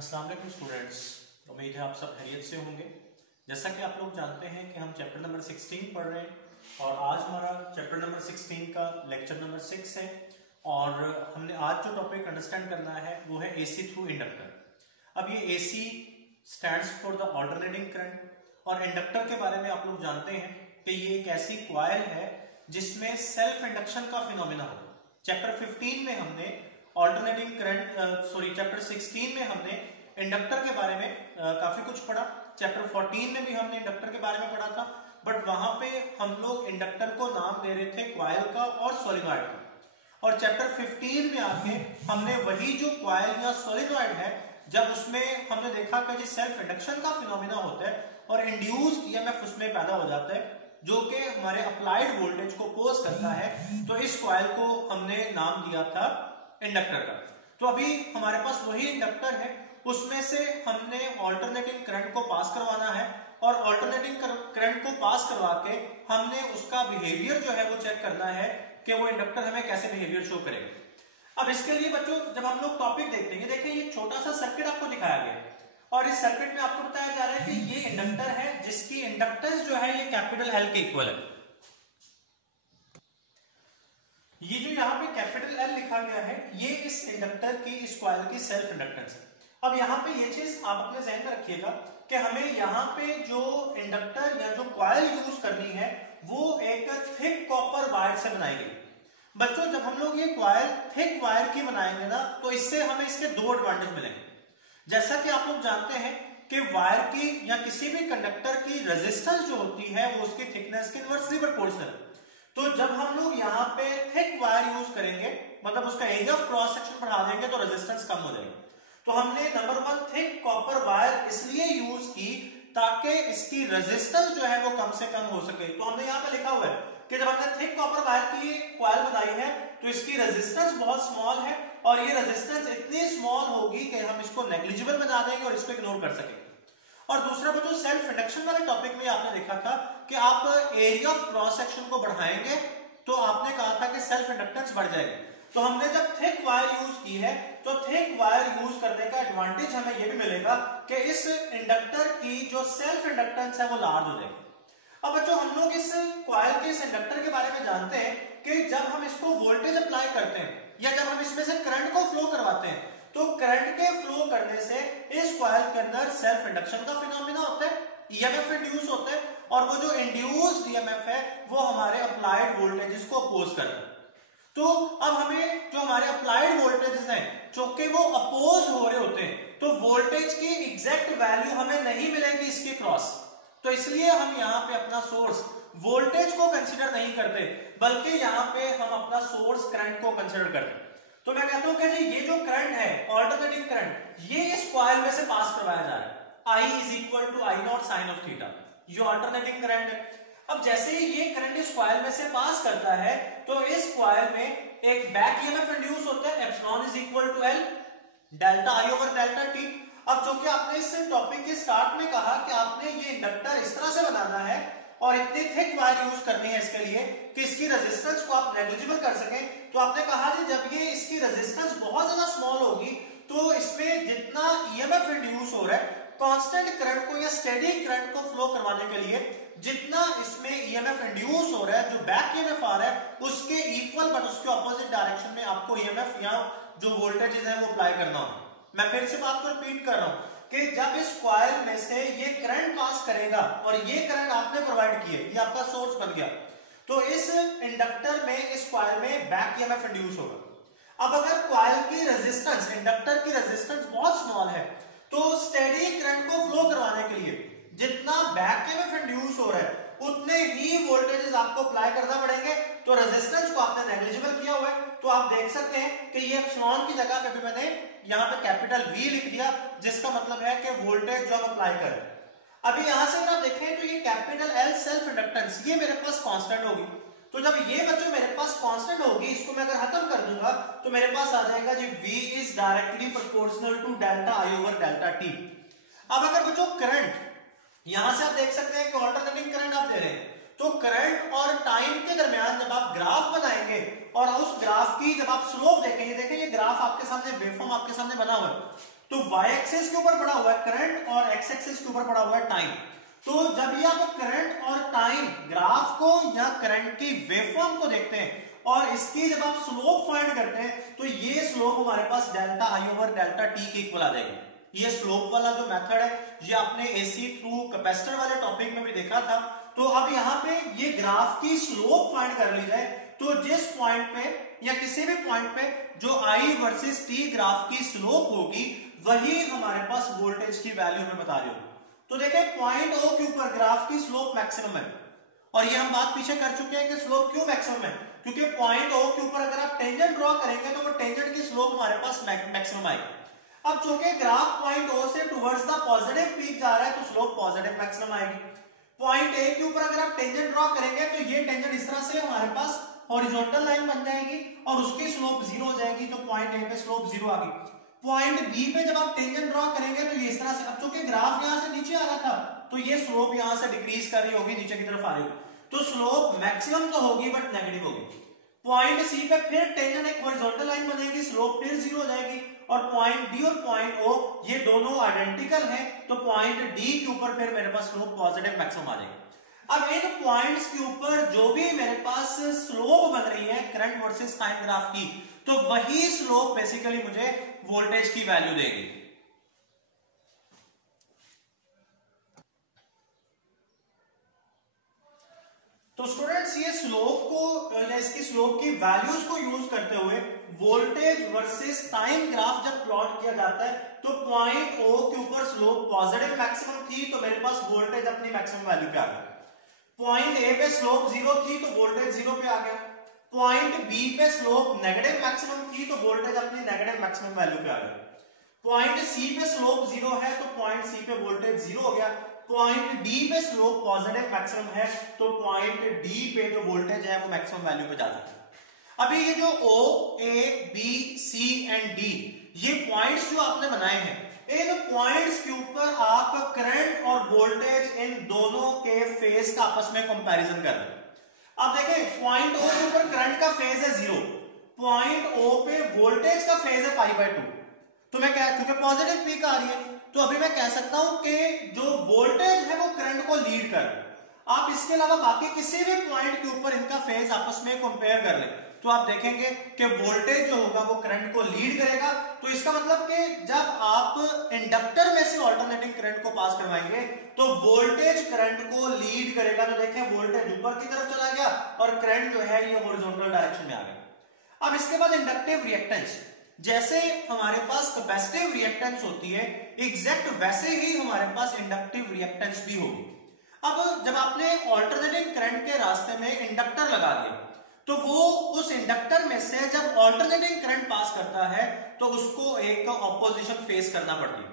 अस्सलाम वालेकुम स्टूडेंट्स, उम्मीद है आप सब खैरियत से होंगे। जैसा कि आप लोग जानते हैं कि हम चैप्टर नंबर 16 पढ़ रहे हैं और आज हमारा चैप्टर नंबर 16 का लेक्चर नंबर 6 है और हमने आज जो टॉपिक अंडरस्टैंड करना है वो है एसी थ्रू इंडक्टर। अब ये AC stands for the alternating current और इंडक्टर के बारे में आप लोग जानते हैं कि ये एक ऐसी कॉइल है जिसमें सेल्फ इंडक्शन का फिनोमेना हो। चैप्टर 15 में हमने ऑल्टरनेटिंग करंट चैप्टर 16 में हमने इंडक्टर के बारे में काफी कुछ पढ़ा। चैप्टर 14 में भी हमने इंडक्टर के बारे में पढ़ा था, बट वहां पे हम लोग इंडक्टर को नाम दे रहे थे कॉइल का और सोलेनॉइड का। और चैप्टर 15 में आके हमने वही जो कॉइल या सोलेनॉइड है, जब उसमें हमने देखा कि सेल्फ इंडक्शन का फिनोमेना होता है और इंड्यूस्ड ईएमएफ उसमें पैदा हो जाता है जो कि हमारे अप्लाइड वोल्टेज को पोज करता है, तो इस कॉइल को हमने नाम दिया था इंडक्टर का। तो अभी हमारे पास वही इंडक्टर है, उसमें से हमने ऑल्टरनेटिंग करंट को पास करवाना है और ऑल्टरनेटिंग करंट को पास करवा के हमने उसका बिहेवियर जो है वो चेक करना है कि वो इंडक्टर हमें कैसे बिहेवियर शो करेगा। अब इसके लिए बच्चों जब हम लोग टॉपिक देखते हैं, देखिए ये छोटा सा सर्किट आपको दिखाया गया और इस सर्किट में आपको बताया जा रहा है कि ये इंडक्टर है जिसकी इंडक्टेंस जो है ये कैपिटल एल के इक्वल है। ये जो यहाँ पे कैपिटल एल लिखा गया है ये इस इंडक्टर की, इस कॉइल की सेल्फ इंडक्टेंस है। अब यहाँ पे ये चीज आप अपने ज़हन में रखिएगा कि हमें यहाँ पे जो इंडक्टर या जो कॉइल यूज करनी है वो एक थिक कॉपर वायर से बनाई गई। बच्चों जब हम लोग ये कॉइल थिक वायर की बनाएंगे ना, तो इससे हमें इसके दो एडवांटेज मिलेंगे। जैसा कि आप लोग जानते हैं कि वायर की या किसी भी कंडक्टर की रेजिस्टेंस जो होती है वो उसकी थिकनेस के इनवर्सली प्रोपोर्शनल है। तो जब हम लोग यहाँ पे थिक वायर यूज करेंगे, मतलब उसका एरिया ऑफ क्रॉस सेक्शन बढ़ा देंगे तो रेजिस्टेंस कम हो जाएगी। तो हमने नंबर 1 थिक कॉपर वायर इसलिए यूज की ताकि इसकी रेजिस्टेंस जो है वो कम से कम हो सके। तो हमने यहाँ पे लिखा हुआ है कि जब हमने थिक कॉपर वायर की कॉइल बनाई है तो इसकी रेजिस्टेंस बहुत स्मॉल है और ये रेजिस्टेंस इतनी स्मॉल होगी कि हम इसको नेग्लिजिबल बना देंगे और इसको इग्नोर कर सकेंगे। और दूसरा बच्चों सेल्फ इंडक्शन वाले टॉपिक में आपने देखा था कि आप एरिया ऑफ क्रॉस सेक्शन को बढ़ाएंगे तो आपने कहा था कि सेल्फ इंडक्टेंस बढ़ जाएगी। तो हमने जब थिक वायर यूज की है तो थिक वायर यूज करने का एडवांटेज हमें यह भी मिलेगा कि इस इंडक्टर की जो सेल्फ इंडक्टेंस है वो लार्ज हो जाएगी। अब बच्चों हम लोग इस कॉइल के, इस इंडक्टर के बारे में जानते हैं कि जब हम इसको वोल्टेज अप्लाई करते हैं या जब हम इसमें से करंट को फ्लो करवाते हैं तो करंट के फ्लो करने से इस कॉइल के अंदर सेल्फ इंडक्शन का फिनोमेना होता है, ईएमएफ इंड्यूस होता है और वो जो इंड्यूस्ड ईएमएफ है वो हमारे अप्लाइड वोल्टेजेस को अपोज करता है। तो अब हमें जो हमारे अप्लाइड वोल्टेजेस हैं चूंकि वो अपोज हो रहे होते हैं तो वोल्टेज की एग्जैक्ट वैल्यू हमें नहीं मिलेगी इसके क्रॉस। तो इसलिए हम यहाँ पे अपना सोर्स वोल्टेज को कंसीडर नहीं करते बल्कि यहाँ पे हम अपना सोर्स करंट को कंसीडर करते हैं। तो मैं कहता हूं कि जी ये जो करंट है ऑल्टरनेटिंग करंट ये इस कॉइल में से पास करवाया जा रहा है। I is equal to I not sine of theta, ये ऑल्टरनेटिंग करंट है। अब जैसे ही ये करंट इस कॉइल में से पास करता है तो इस कॉइल में एक बैक ईएमएफ इंड्यूस होता है, epsilon is equal to L delta I over delta T. अब जो कि आपने इस टॉपिक के स्टार्ट में कहा कि आपने ये इंडक्टर इस तरह से बनाना है और इतनी थिक वायर यूज करनी है इसके लिए कि इसकी रेजिस्टेंस को आप नेग्लिजिबल कर सकें। तो आपने कहा कि जब ये इसकी रेजिस्टेंस बहुत ज्यादा स्मॉल होगी तो इसमें जितना ईएमएफ इंड्यूस हो रहा है कांस्टेंट करंट को या स्टेडी करंट को फ्लो करवाने के लिए जितना इसमें ईएमएफ इंड्यूस हो रहा है, जो बैक ईएमएफ आ रहा है उसके इक्वल बट उसके ऑपोजिट डायरेक्शन में आपको ईएमएफ या जो वोल्टेजेस है वो अप्लाई करना होगा। मैं फिर से बात को रिपीट कर रहा हूं कि जब इस कॉइल में से ये करंट पास करेगा और ये करंट आपने प्रोवाइड किए, ये आपका सोर्स बन गया, तो इस इंडक्टर में, इस कॉइल में बैक ईएमएफ इंड्यूस होगा। अब अगर कॉइल की रेजिस्टेंस, इंडक्टर की रेजिस्टेंस बहुत स्मॉल है तो स्टेडी करंट को फ्लो करवाने के लिए जितना बैक ईएमएफ इंड्यूस हो रहा है उतने ही वोल्टेजेस आपको अप्लाई करना पड़ेंगे। तो रेजिस्टेंस को आपने नेग्लिजिबल किया हुआ है, तो आप देख सकते हैं कि ये एप्सिलॉन की जगह पे भी मैंने यहाँ पे कैपिटल V लिख दिया, जिसका मतलब है कि वोल्टेज जो हम अप्लाई करें। अभी यहां से अगर आप देखें तो ये कैपिटल L सेल्फ इंडक्टेंस ये मेरे पास कांस्टेंट होगी। तो जब ये बच्चों मेरे पास कांस्टेंट होगी, इसको मैं अगर खत्म कर दूंगा तो मेरे पास आ जाएगा जी V is directly proportional to delta I over delta T. अब अगर बच्चों करंट यहां से आप देख सकते हैं कि ऑल्टरनेटिंग करंट आप दे रहे हैं, तो करंट और टाइम के दरमियान जब आप ग्राफ बनाएंगे और उस ग्राफ की जब आप स्लोप देखेंगे, देखें ये ग्राफ आपके सामने, वेवफॉर्म आपके सामने बना हुआ है, तो वाई एक्सिस के ऊपर पड़ा हुआ है करंट और एक्स एक्सिस के ऊपर पड़ा हुआ है टाइम। तो जब ये आप करंट और टाइम ग्राफ को या करंट की वेवफॉर्म को देखते हैं और इसकी जब आप स्लोप फाइंड करते हैं तो ये स्लोप हमारे पास delta I over delta t के इक्वल आ जाएगी। ये स्लोप वाला जो मेथड है ये आपने एसी थ्रू कैपेसिटर वाले टॉपिक में भी देखा था। तो अब यहाँ पे ये ग्राफ की स्लोप फाइंड कर ली जाए तो जिस पॉइंट पे या किसी भी पॉइंट पे जो आई वर्सेस टी ग्राफ की स्लोप होगी वही हमारे पास वोल्टेज की वैल्यू हमें बता रही होगी। तो देखें पॉइंट ओ के ऊपर ग्राफ की स्लोप मैक्सिमम है और ये हम बात पीछे कर चुके हैं कि स्लोप क्यों मैक्सिमम है, क्योंकि पॉइंट ओ के ऊपर अगर आप टेंजेंट ड्रॉ करेंगे तो वो टेंजेंट की स्लोप हमारे पास मैक्सिमम आएगी। अब चूंकि ग्राफ पॉइंट ओ से टुवर्ड्स द पॉजिटिव पीक जा रहा है तो स्लोप पॉजिटिव मैक्सिमम आएगी। पॉइंट ए के ऊपर अगर आप टेंजेंट ड्रॉ करेंगे तो ये टेंजेंट इस तरह से हमारे पास हॉरिजॉन्टल लाइन बन जाएगी और उसकी स्लोप जीरो हो जाएगी, तो पॉइंट ए पे स्लोप जीरो आ गई। पॉइंट बी पे जब आप टेंजेंट ड्रॉ करेंगे तो ये इस तरह से, अब चूंकि ग्राफ यहां से नीचे आ रहा था तो ये स्लोप यहां से डिक्रीज कर रही होगी, नीचे की तरफ आ रही होगी, तो स्लोप मैक्सिमम तो होगी बट नेगेटिव होगी। पॉइंट सी पे फिर टेंजेंट एक हॉरिजॉन्टल लाइन बनेगी, स्लोप फिर जीरो हो जाएगी। और पॉइंट डी और पॉइंट ओ ये दोनों आइडेंटिकल हैं तो पॉइंट डी के ऊपर फिर मेरे पास स्लोप पॉजिटिव मैक्सिमम आ जाएगी। अब इन पॉइंट्स के ऊपर जो भी मेरे पास स्लोप बन रही है करंट वर्सेस टाइम ग्राफ की, तो वही स्लोप बेसिकली मुझे वोल्टेज की वैल्यू देगी। तो स्टूडेंट्स ये स्लोप को या इसकी स्लोप की वैल्यूज को यूज करते हुए वोल्टेज वर्सेस टाइम ग्राफ जब प्लॉट किया जाता है तो पॉइंट ओ के ऊपर स्लोप पॉजिटिव मैक्सिमम थी तो मेरे पास वोल्टेज अपनी मैक्सिमम वैल्यू पे आ गया। पॉइंट ए पे स्लोप जीरो थी तो वोल्टेज जीरो पे आ गया। पॉइंट बी पे स्लोप नेगेटिव मैक्सिमम थी तो वोल्टेज अपनी नेगेटिव मैक्सिमम वैल्यू पे आ गया। पॉइंट सी पे स्लोप जीरो है तो पॉइंट सी पे वोल्टेज जीरो हो गया। पॉइंट डी पे स्लोप पॉजिटिव मैक्सिमम है तो पॉइंट डी पे जो वोल्टेज है वो मैक्सिमम वैल्यू पे जाता है। अभी ये जो O A B C and D ये पॉइंट्स जो आपने बनाए हैं, इन पॉइंट्स के ऊपर आप करंट और वोल्टेज इन दोनों के फेज का आपस में कंपैरिजन कर रहे हैं। अब देखें पॉइंट ओ के ऊपर करंट का फेज है जीरो, पॉइंट ओ पे वोल्टेज का फेज है पाई बाय 2। तो मैं क्या, क्योंकि पॉजिटिव पीक आ रही है तो अभी मैं कह सकता हूं कि जो वोल्टेज है वो करंट को लीड कर। आप इसके अलावा बाकी किसी भी पॉइंट के ऊपर इनका फेज आपस में कंपेयर कर लें तो आप देखेंगे कि वोल्टेज जो होगा वो करंट को लीड करेगा। तो इसका मतलब कि जब आप इंडक्टर में से ऑल्टरनेटिंग करंट को पास करवाएंगे तो वोल्टेज करंट को लीड करेगा। तो देखें वोल्टेज ऊपर की तरफ चला गया और करंट जो है ये हॉरिजॉन्टल डायरेक्शन में आ गया। अब इसके बाद इंडक्टिव रिएक्टेंस, जैसे हमारे पास कैपेसिटिव रिएक्टेंस होती है एग्जैक्ट वैसे ही हमारे पास इंडक्टिव रिएक्टेंस भी होगी। अब जब आपने ऑल्टरनेटिंग करंट के रास्ते में इंडक्टर लगा दिया तो वो उस इंडक्टर में से जब ऑल्टरनेटिंग करंट पास करता है तो उसको एक ऑपोजिशन फेस करना पड़ती है।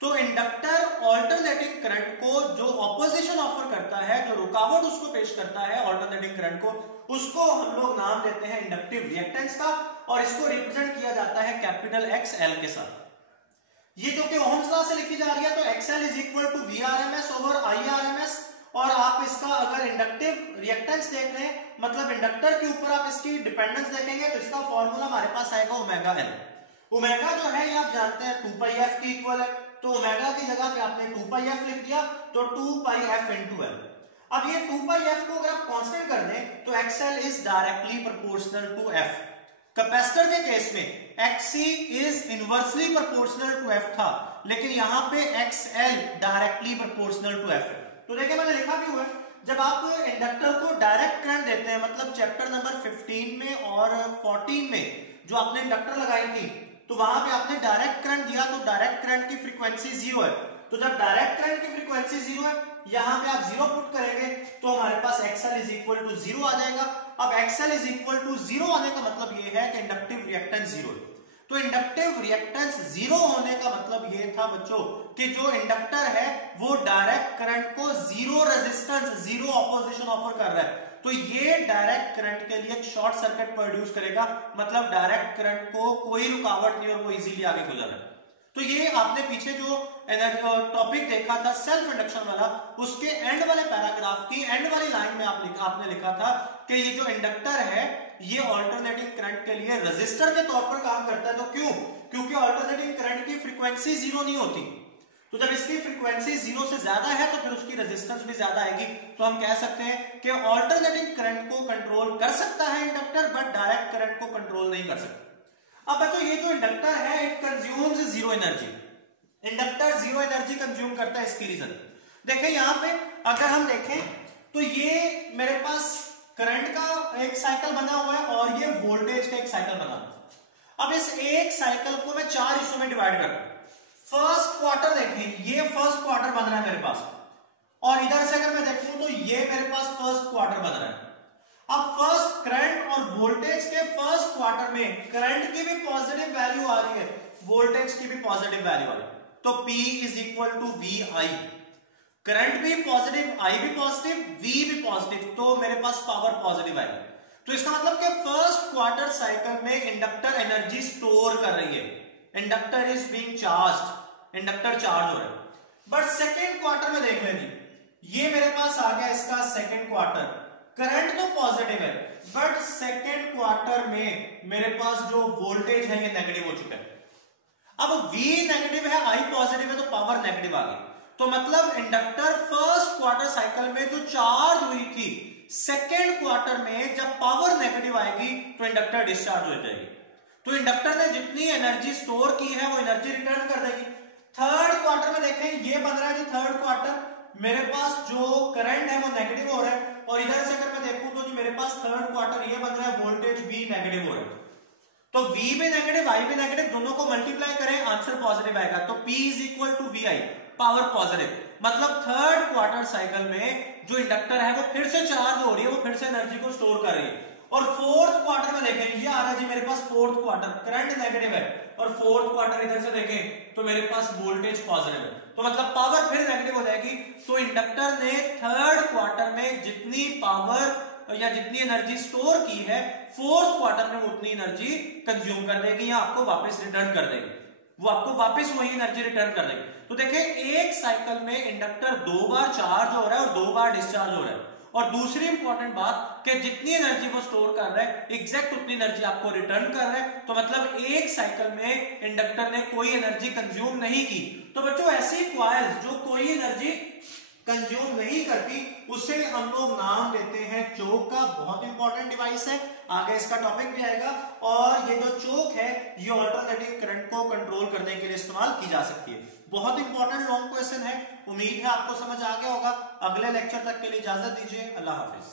तो इंडक्टर ऑल्टरनेटिंग करंट को जो ऑपोजिशन ऑफर करता है, जो रुकावट उसको पेश करता है ऑल्टरनेटिंग करंट को, उसको हम लोग नाम देते हैं इंडक्टिव रिएक्टेंस का और इसको रिप्रेजेंट किया जाता है कैपिटल एक्स एल के साथ। ये जो कि ओहम्स लॉ से लिखी जा रही है तो XL is equal to V R M S over I R M S. और आप इसका अगर इंडक्टिव रिएक्टेंस देख रहे हैं मतलब इंडक्टर के ऊपर आप इसकी डिपेंडेंस देखेंगे तो इसका फॉर्मूला हमारे पास आएगा ओमेगा एल। ओमेगा जो है ये आप जानते हैं 2 पाई एफ के इक्वल है, तो ओमेगा की जगह पे आपने 2 पाई एफ लिख दिया तो 2 पाई एफ इनटू एल। अब ये 2 पाई एफ को अगर आप कांस्टेंट कर दें तो XL is directly proportional to F. Capacitor के केस में XC is inversely proportional to F था, लेकिन यहां पे XL directly proportional to F है। तो देखिए मैंने लिखा भी हुआ है, जब आप इंडक्टर को डायरेक्ट करंट देते हैं मतलब चैप्टर नंबर 15 में और 14 में जो आपने इंडक्टर लगाई थी तो वहां पे आपने डायरेक्ट करंट दिया तो डायरेक्ट करंट की फ्रीक्वेंसी जीरो है। तो जब डायरेक्ट करंट की फ्रीक्वेंसी जीरो है यहां पे आप जीरो पुट करेंगे तो हमारे पास XL is equal to zero आ जाएगा। अब XL is equal to zero आने का मतलब ये है कि इंडक्टिव रिएक्टेंस जीरो है। तो इंडक्टिव रिएक्टेंस जीरो होने का मतलब ये था बच्चों कि जो इंडक्टर है वो डायरेक्ट करंट को zero resistance zero opposition offer कर रहा है। तो ये डायरेक्ट करंट के लिए एक शॉर्ट सर्किट प्रोड्यूस करेगा, मतलब डायरेक्ट करंट को कोई रुकावट नहीं और वो इजीली आगे गुजर रहा है। तो ये आपने पीछे जो टॉपिक देखा था सेल्फ इंडक्शन वाला, उसके एंड वाले पैराग्राफ की एंड वाली लाइन में आपने लिखा था कि ये जो इंडक्टर है ये ऑल्टरनेटिंग करंट के लिए रेजिस्टर के तौर पर काम करता है। तो क्यों? क्योंकि अल्टरनेटिंग करंट की फ्रीक्वेंसी जीरो नहीं होती, तो जब इसकी फ्रीक्वेंसी जीरो से ज्यादा है तो फिर उसकी रेजिस्टेंस भी ज्यादा आएगी। तो हम कह सकते हैं कि अल्टरनेटिंग करंट को कंट्रोल कर सकता है इंडक्टर, बट डायरेक्ट करंट को कंट्रोल नहीं कर सकता। अब बच्चों ये जो इंडक्टर है it consumes zero energy, inductor zero energy consume करता है। इसकी रीजन देखें, यहां पे अगर हम देखें तो ये मेरे पास करंट का एक साइकिल बना हुआ है और ये वोल्टेज का एक साइकिल बना हुआ है। अब इस एक साइकिल को मैं 4 हिस्सों में डिवाइड करता हूं। फर्स्ट क्वार्टर देखें, ये फर्स्ट क्वार्टर बन रहा है मेरे पास, और इधर से अगर मैं देखूं तो ये मेरे पास फर्स्ट क्वार्टर बन रहा है। अब फर्स्ट करंट और वोल्टेज के फर्स्ट क्वार्टर में करंट की भी पॉजिटिव वैल्यू आ रही है, वोल्टेज की भी पॉजिटिव वैल्यू आ रही है, तो P is equal to V I. Current भी पॉजिटिव, आई भी पॉजिटिव, वी भी पॉजिटिव, तो मेरे पास पावर पॉजिटिव आएगी। तो इसका मतलब कि फर्स्ट क्वार्टर साइकिल में इंडक्टर एनर्जी स्टोर कर रही है, inductor is being charged, inductor charge हो रहा है। बट सेकेंड क्वार्टर में देख लेंगे, ये मेरे पास आ गया इसका सेकेंड क्वार्टर, करंट तो पॉजिटिव है बट सेकेंड क्वार्टर में मेरे पास जो वोल्टेज है ये नेगेटिव हो चुका है। अब V नेगेटिव है, I पॉजिटिव है, तो पावर नेगेटिव आ गई। तो मतलब इंडक्टर फर्स्ट क्वार्टर साइकिल में जो चार्ज हुई थी, सेकेंड क्वार्टर में जब पावर नेगेटिव आएगी तो इंडक्टर डिस्चार्ज हो जाएगी। तो इंडक्टर ने जितनी एनर्जी स्टोर की है वो एनर्जी रिटर्न कर देगी। थर्ड क्वार्टर में देखें, ये बन रहा है जी थर्ड क्वार्टर, मेरे पास जो करंट है वो नेगेटिव हो रहा है, और इधर से अगर मैं देखूं तो जी मेरे पास थर्ड क्वार्टर ये बन रहा है, वोल्टेज भी नेगेटिव हो रहा है। तो V भी नेगेटिव, I भी नेगेटिव, दोनों को मल्टीप्लाई करें आंसर पॉजिटिव आएगा। तो P is equal to V I, power positive. मतलब थर्ड क्वार्टर साइकिल में जो इंडक्टर है वो फिर से चार्ज हो रही है, वो फिर से एनर्जी को स्टोर कर रही है। और फोर्थ क्वार्टर में देखें, ये आ रहा है जी मेरे पास फोर्थ क्वार्टर, करंट नेगेटिव है, और फोर्थ क्वार्टर इधर से देखें तो मेरे पास वोल्टेज पॉजिटिव है, तो मतलब पावर फिर नेगेटिव हो जाएगी। तो इंडक्टर ने थर्ड क्वार्टर में जितनी पावर या जितनी एनर्जी स्टोर की है, फोर्थ क्वार्टर में उतनी एनर्जी कंज्यूम कर देगी या आपको वापस रिटर्न कर देगी, वो आपको वापस वही एनर्जी रिटर्न कर देगी। तो देखिए एक साइकिल में इंडक्टर 2 बार चार्ज हो रहा है और 2 बार डिस्चार्ज हो रहा है। और दूसरी इंपॉर्टेंट बात कि जितनी एनर्जी वो स्टोर कर रहा है एग्जैक्ट उतनी एनर्जी आपको रिटर्न कर रहा है। तो मतलब एक साइकिल में इंडक्टर ने कोई एनर्जी कंज्यूम नहीं की। तो बच्चों ऐसी कॉइल्स जो कोई एनर्जी कंज्यूम नहीं करती उसे हम लोग नाम देते हैं चोक का। बहुत इंपॉर्टेंट डिवाइस है, आगे इसका टॉपिक भी आएगा। और ये जो चोक है ये अल्टरनेटिंग करंट को कंट्रोल करने के लिए इस्तेमाल की जा सकती है। बहुत इंपॉर्टेंट लॉन्ग क्वेश्चन है, उम्मीद है आपको समझ आ गया होगा। अगले लेक्चर तक के लिए इजाजत दीजिए, अल्लाह हाफिज।